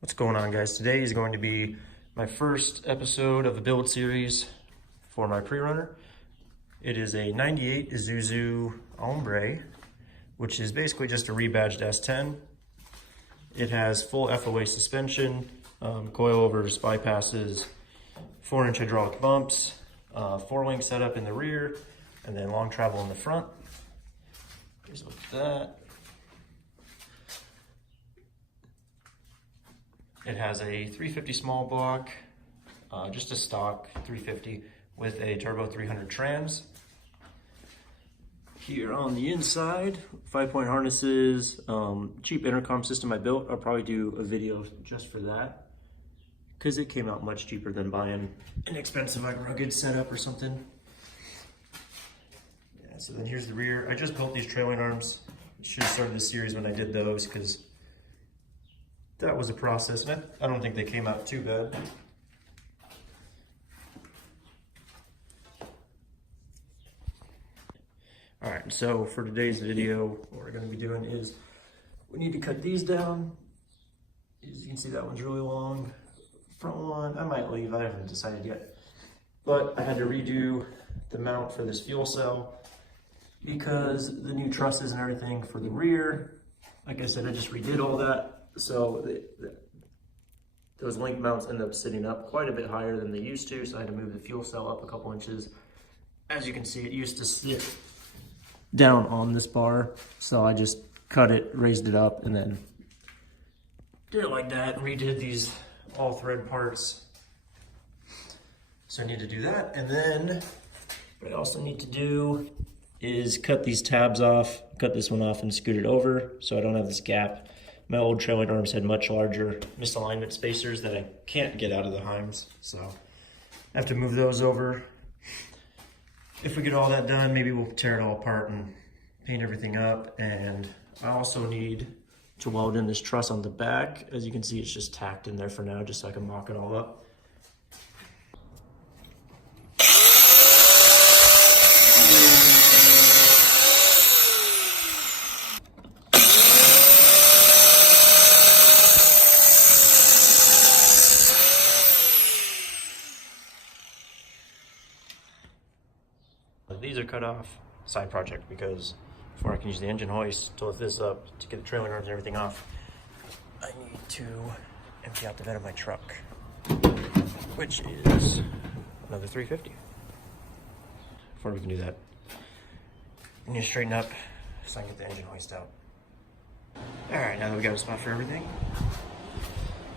What's going on, guys? Today is going to be my first episode of the build series for my Prerunner. It is a 98 Isuzu Hombre, which is basically just a rebadged S10. It has full FOA suspension, coilovers, bypasses, 4-inch hydraulic bumps, 4-link setup in the rear, and then long travel in the front. Here's a look at that. It has a 350 small block, just a stock 350 with a turbo 300 trans. Here on the inside, 5-point harnesses, cheap intercom system I built. I'll probably do a video just for that because it came out much cheaper than buying an expensive like rugged setup or something. Yeah, so then here's the rear. I just built these trailing arms. Should have started this series when I did those because that was a process, and I don't think they came out too bad. All right, so for today's video, what we're gonna be doing is we need to cut these down. As you can see, that one's really long. Front one, I might leave, I haven't decided yet. But I had to redo the mount for this fuel cell because the new trusses and everything for the rear, like I said, I just redid all that. So those link mounts end up sitting up quite a bit higher than they used to, so I had to move the fuel cell up a couple inches. As you can see, it used to sit down on this bar, so I just cut it, raised it up, and then did it like that, and redid these all thread parts. So I need to do that, and then what I also need to do is cut these tabs off, cut this one off and scoot it over so I don't have this gap. My old trailing arms had much larger misalignment spacers that I can't get out of the Heims, so I have to move those over. If we get all that done, maybe we'll tear it all apart and paint everything up. And I also need to weld in this truss on the back. As you can see, it's just tacked in there for now, just so I can mock it all up. These are cut off, side project, because before I can use the engine hoist to lift this up to get the trailing arms and everything off, I need to empty out the bed of my truck, which is another 350. Before we can do that, I need to straighten up so I can get the engine hoist out. All right, now that we got a spot for everything,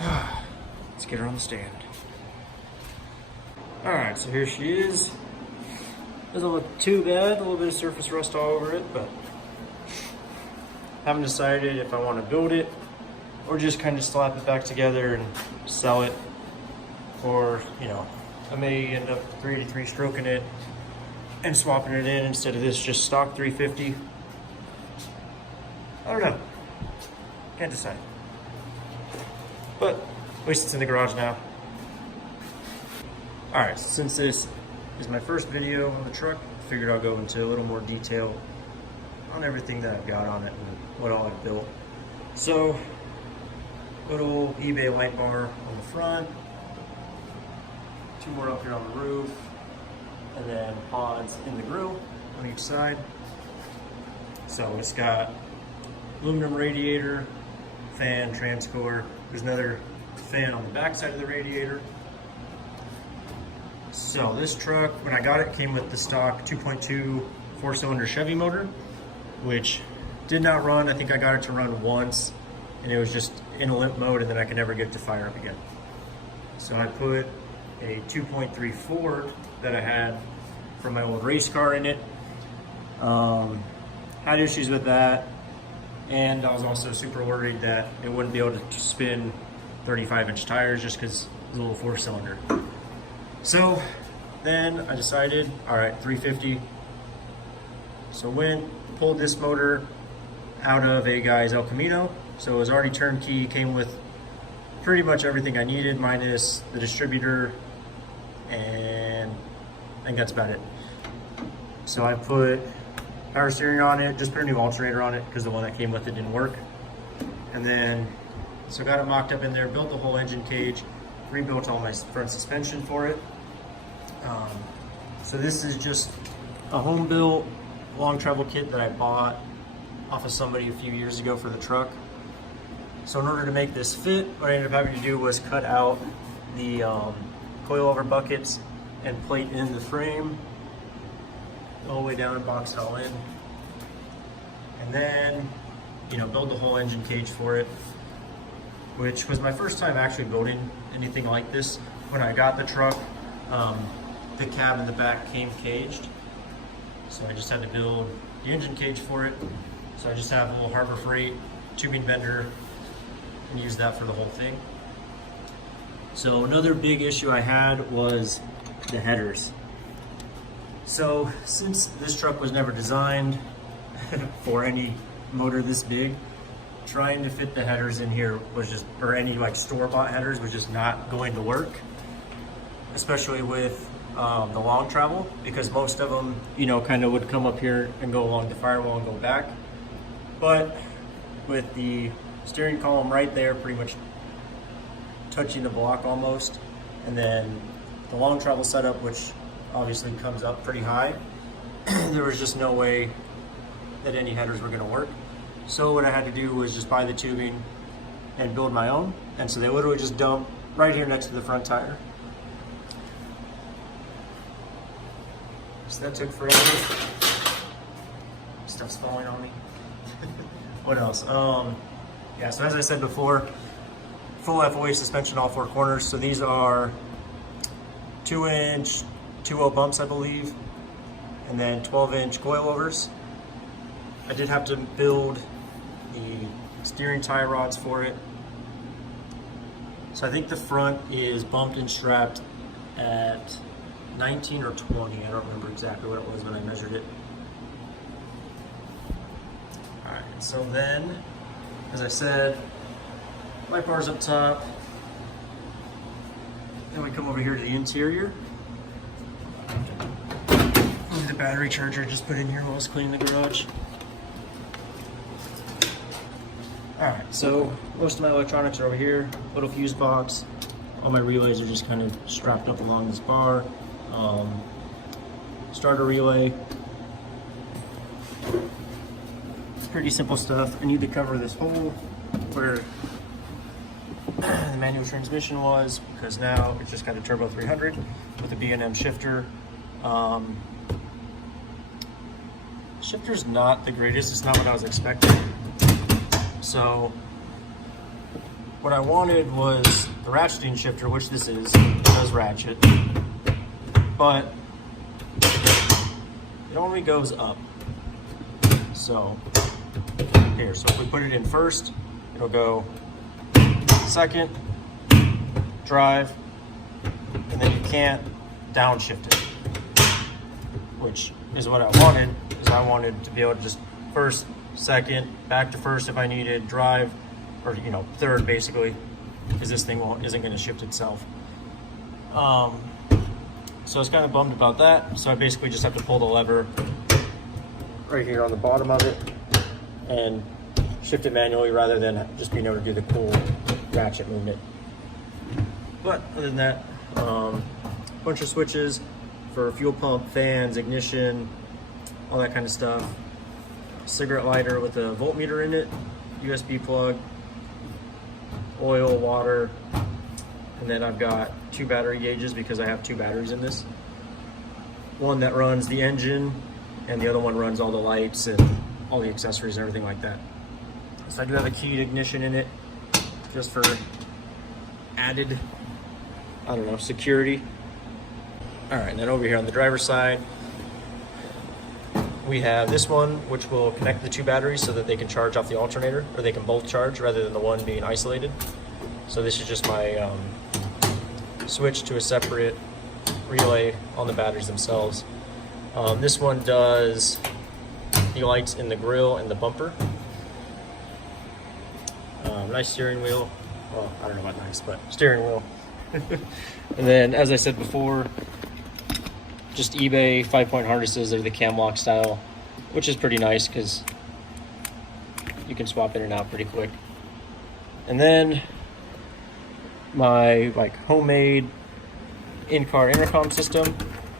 let's get her on the stand. All right, so here she is. Doesn't look too bad, a little bit of surface rust all over it, but haven't decided if I want to build it or just kind of slap it back together and sell it. Or, you know, I may end up 383 stroking it and swapping it in instead of this just stock 350. I don't know. Can't decide. But at least it's in the garage now. All right, since this is my first video on the truck, I figured I'll go into a little more detail on everything that I've got on it and what all I've built. So, little eBay light bar on the front, 2 more up here on the roof, and then pods in the grill on each side. So it's got aluminum radiator, fan, transcooler. There's another fan on the back side of the radiator. So this truck, when I got it, came with the stock 2.2 4-cylinder Chevy motor, which did not run. I think I got it to run once, and it was just in a limp mode, and then I could never get it to fire up again. So I put a 2.3 Ford that I had from my old race car in it. Had issues with that, and I was also super worried that it wouldn't be able to spin 35-inch tires just because it's a little 4-cylinder. So then I decided, all right, 350. So pulled this motor out of a guy's El Camino. So it was already turnkey, came with pretty much everything I needed, minus the distributor, and I think that's about it. So I put power steering on it, just put a new alternator on it because the one that came with it didn't work. And then So got it mocked up in there, built the whole engine cage, rebuilt all my front suspension for it. So this is just a home built long travel kit that I bought off of somebody a few years ago for the truck. So in order to make this fit, what I ended up having to do was cut out the coilover buckets and plate in the frame all the way down and box it all in. And then, you know, build the whole engine cage for it, which was my first time actually building anything like this. When I got the truck, the cab in the back came caged. So I just had to build the engine cage for it. So I just have a little Harbor Freight tubing bender and use that for the whole thing. So another big issue I had was the headers. So since this truck was never designed for any motor this big, trying to fit the headers in here was just, or any like store-bought headers was just not going to work, especially with the long travel, because most of them, you know, kind of would come up here and go along the firewall and go back. But with the steering column right there, pretty much touching the block almost, and then the long travel setup, which obviously comes up pretty high, there was just no way that any headers were going to work. So what I had to do was just buy the tubing and build my own. And so they literally just dump right here next to the front tire. So that took forever. Stuff's falling on me. What else? Yeah, so as I said before, full FOA suspension all four corners. So these are 2-inch 2.0 bumps, I believe, and then 12-inch coilovers. I did have to build the steering tie rods for it. So I think the front is bumped and strapped at 19 or 20. I don't remember exactly what it was when I measured it. All right, so then, as I said, light bars up top. Then we come over here to the interior. The battery charger just put in here while I was cleaning the garage. Alright, so most of my electronics are over here. Little fuse box. All my relays are just kind of strapped up along this bar. Starter relay. It's pretty simple stuff. I need to cover this hole where the manual transmission was, because now it's just got a turbo 300 with a B&M shifter. Shifter's not the greatest. It's not what I was expecting. So what I wanted was the ratcheting shifter, which this is. It does ratchet, but it only goes up. So here, so if we put it in first, it'll go second, drive, and then you can't downshift it, which is what I wanted. Is I wanted to be able to just first, second, back to first if I needed, drive, or you know, third basically, because this thing isn't going to shift itself. So I was kind of bummed about that. So I basically just have to pull the lever right here on the bottom of it and shift it manually rather than just being able to do the cool ratchet movement. But other than that, bunch of switches for fuel pump, fans, ignition, all that kind of stuff. Cigarette lighter with a voltmeter in it, USB plug, oil, water, and then I've got 2 battery gauges because I have 2 batteries in this. One that runs the engine and the other one runs all the lights and all the accessories and everything like that. So I do have a keyed ignition in it just for added, I don't know, security. All right, and then over here on the driver's side, we have this one, which will connect the 2 batteries so that they can charge off the alternator, or they can both charge rather than the one being isolated. So this is just my switch to a separate relay on the batteries themselves. This one does the lights in the grille and the bumper. Nice steering wheel. Well, I don't know about nice, but steering wheel. And then, as I said before, just eBay 5-point harnesses. They're the cam lock style, which is pretty nice because you can swap in and out pretty quick. And then my like homemade in-car intercom system.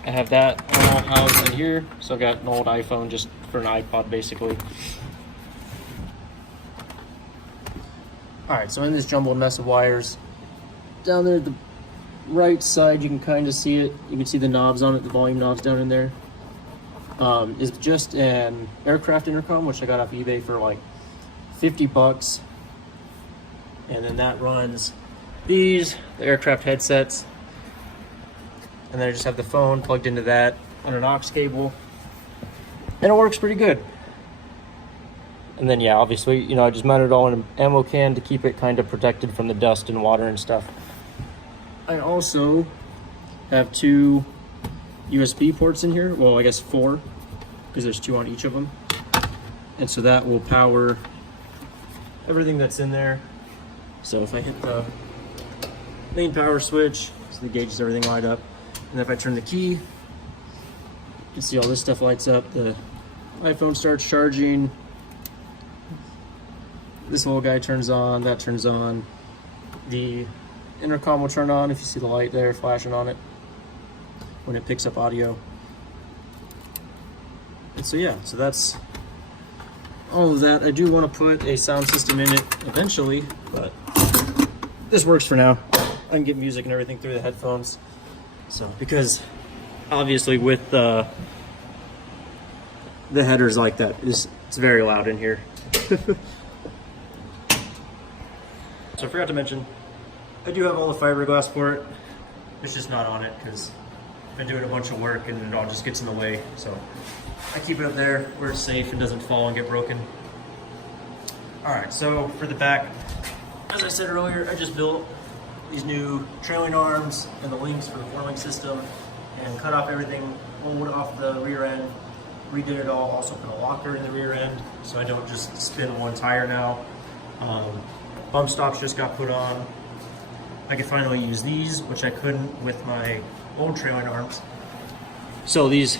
I have that all housed in here. So I've got an old iPhone just for an iPod basically. All right, so in this jumbled mess of wires, down there at the right side, you can kind of see it. You can see the knobs on it, the volume knobs down in there. Is just an aircraft intercom, which I got off eBay for like 50 bucks. And then that runs the aircraft headsets. And then I just have the phone plugged into that on an aux cable. And it works pretty good. And then, yeah, obviously, I just mounted it all in an ammo can to keep it kind of protected from the dust and water and stuff. I also have 2 USB ports in here. Well, I guess 4, because there's 2 on each of them. And so that will power everything that's in there. So if I hit the main power switch, so the gauges, everything light up. And if I turn the key, you can see all this stuff lights up. The iPhone starts charging. This little guy turns on, that turns on. The intercom will turn on if you see the light there flashing on it when it picks up audio. And so yeah, so that's all of that. I do want to put a sound system in it eventually, but this works for now. I can get music and everything through the headphones. So, because obviously with the headers like that, it's very loud in here. So I forgot to mention, I do have all the fiberglass for it. It's just not on it because I've been doing a bunch of work and it all just gets in the way. So I keep it up there where it's safe and doesn't fall and get broken. All right, so for the back, as I said earlier, I just built these new trailing arms and the links for the 4-link system and cut off everything old off the rear end, redid it all, also put a locker in the rear end so I don't just spin one tire now. Bump stops just got put on. I can finally use these, which I couldn't with my old trailing arms. So these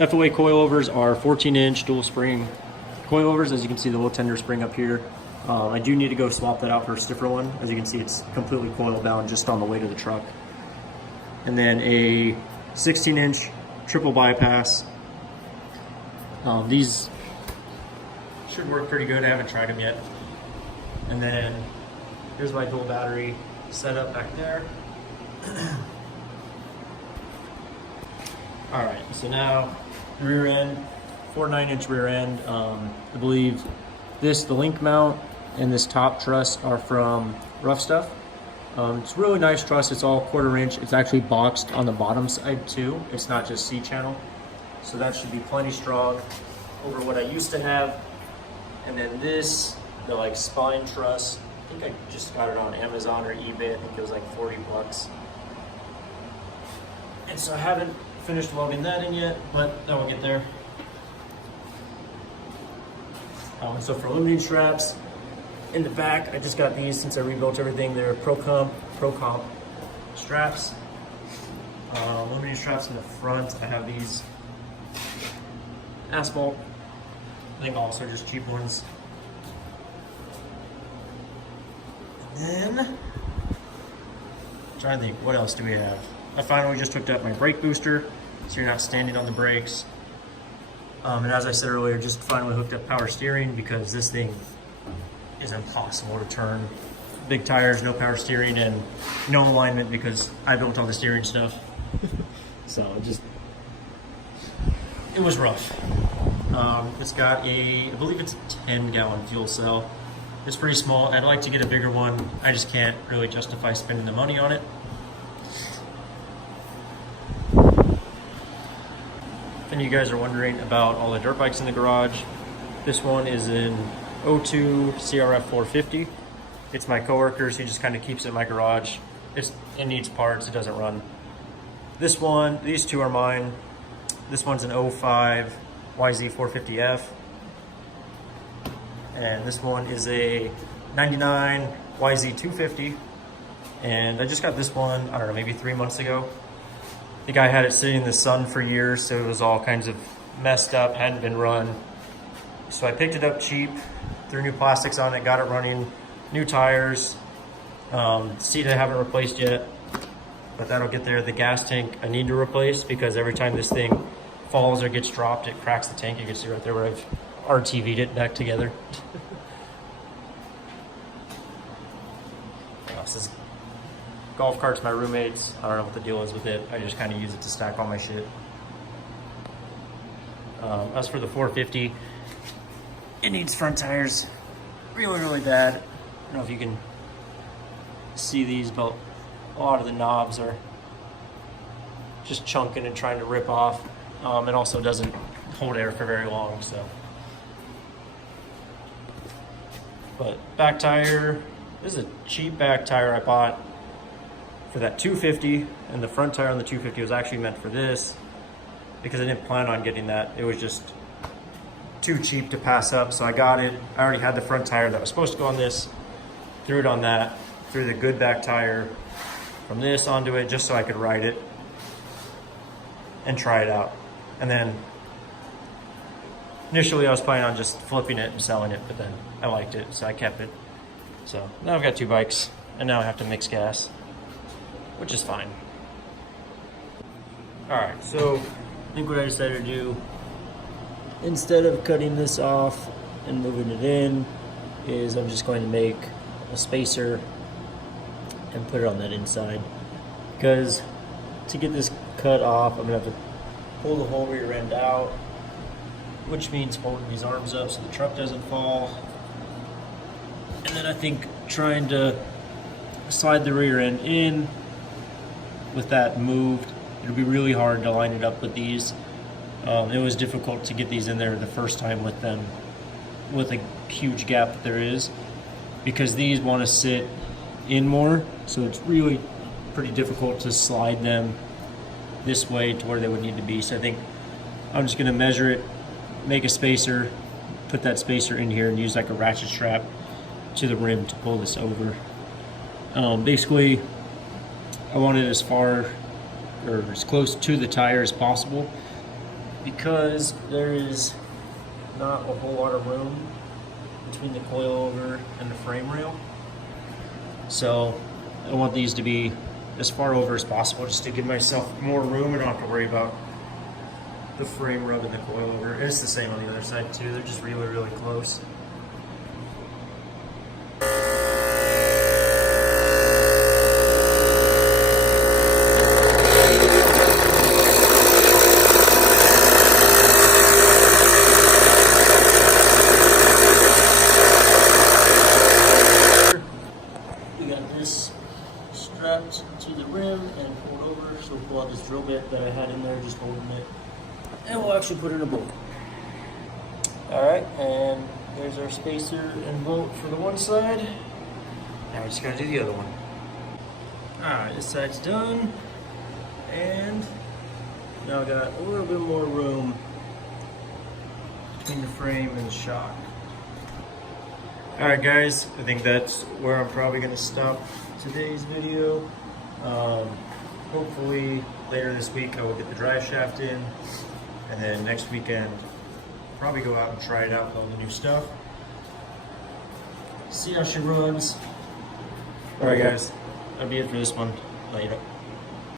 FOA coilovers are 14-inch dual spring coilovers. As you can see, the little tender spring up here. I do need to go swap that out for a stiffer one. As you can see, it's completely coiled down just on the way to the truck. And then a 16-inch triple bypass. These should work pretty good. I haven't tried them yet. And then here's my dual battery setup back there. All right, so now the rear end, 4 9-inch rear end. I believe the link mount and this top truss are from Rough Stuff. It's really nice truss. It's all 1/4 inch. It's actually boxed on the bottom side too. It's not just C-channel. So that should be plenty strong over what I used to have. And then the like spine truss, I think I just got it on Amazon or eBay. I think it was like 40 bucks. And so I haven't finished welding that in yet, but that will get there. So for aluminum straps in the back, I just got these since I rebuilt everything. They're Pro Comp straps. Aluminum straps in the front. I have these asphalt. I think also just cheap ones. And then, I'm trying to think, what else do we have? I finally just hooked up my brake booster, so you're not standing on the brakes. And as I said earlier, just finally hooked up power steering because this thing is impossible to turn. Big tires, no power steering, and no alignment because I built all the steering stuff. So it was rough. It's got I believe it's a 10-gallon fuel cell. It's pretty small. I'd like to get a bigger one. I just can't really justify spending the money on it. If any of you guys are wondering about all the dirt bikes in the garage, this one is an 02 CRF 450. It's my coworker's. He just kind of keeps it in my garage. It needs parts. It doesn't run. These two are mine. This one's an 05 YZ 450F. And this one is a 99 YZ 250. And I just got this one, I don't know, maybe 3 months ago. The guy had it sitting in the sun for years, so it was all kinds of messed up, hadn't been run. So I picked it up cheap, threw new plastics on it, got it running new tires, seat I haven't replaced yet, but that'll get there. The gas tank I need to replace because every time this thing falls or gets dropped, it cracks the tank. You can see right there where I've RTV'd it back together. This is golf cart's my roommate's. I don't know what the deal is with it. I just kind of use it to stack all my shit. As for the 450, it needs front tires really, really bad. I don't know if you can see these, but a lot of the knobs are just chunking and trying to rip off. It also doesn't hold air for very long, so. But back tire, this is a cheap back tire I bought for that 250, and the front tire on the 250 was actually meant for this because I didn't plan on getting that. It was just too cheap to pass up, so I got it. I already had the front tire that was supposed to go on this, threw it on that, threw the good back tire from this onto it just so I could ride it and try it out. And then initially I was planning on just flipping it and selling it, but then I liked it, so I kept it. So now I've got 2 bikes, and now I have to mix gas, which is fine. All right, so I think what I decided to do, instead of cutting this off and moving it in, is I'm just going to make a spacer and put it on that inside. Because to get this cut off, I'm gonna have to pull the whole rear end out, which means holding these arms up so the truck doesn't fall. And then I think trying to slide the rear end in with that moved, it'll be really hard to line it up with these. It was difficult to get these in there the first time with them, with a huge gap that there is, because these want to sit in more, so it's really pretty difficult to slide them this way to where they would need to be. So I think I'm just going to measure it, make a spacer, put that spacer in here, and use like a ratchet strap to the rim to pull this over. Basically, I want it as far or as close to the tire as possible because there is not a whole lot of room between the coilover and the frame rail. So I want these to be as far over as possible just to give myself more room and not have to worry about the frame rubbing the coilover. It's the same on the other side too. They're just really, really close. Strapped to the rim and pulled over, so we'll pull out this drill bit that I had in there just holding it, and we'll actually put in a bolt. Alright, and there's our spacer and bolt for the one side. Now we just gotta do the other one. Alright, this side's done, and now I got a little bit more room between the frame and the shock. Alright guys, I think that's where I'm probably gonna stop today's video. Hopefully later this week I will get the drive shaft in, and then next weekend probably go out and try it out with all the new stuff, see how she runs. Alright guys, that'll be it for this one. Later.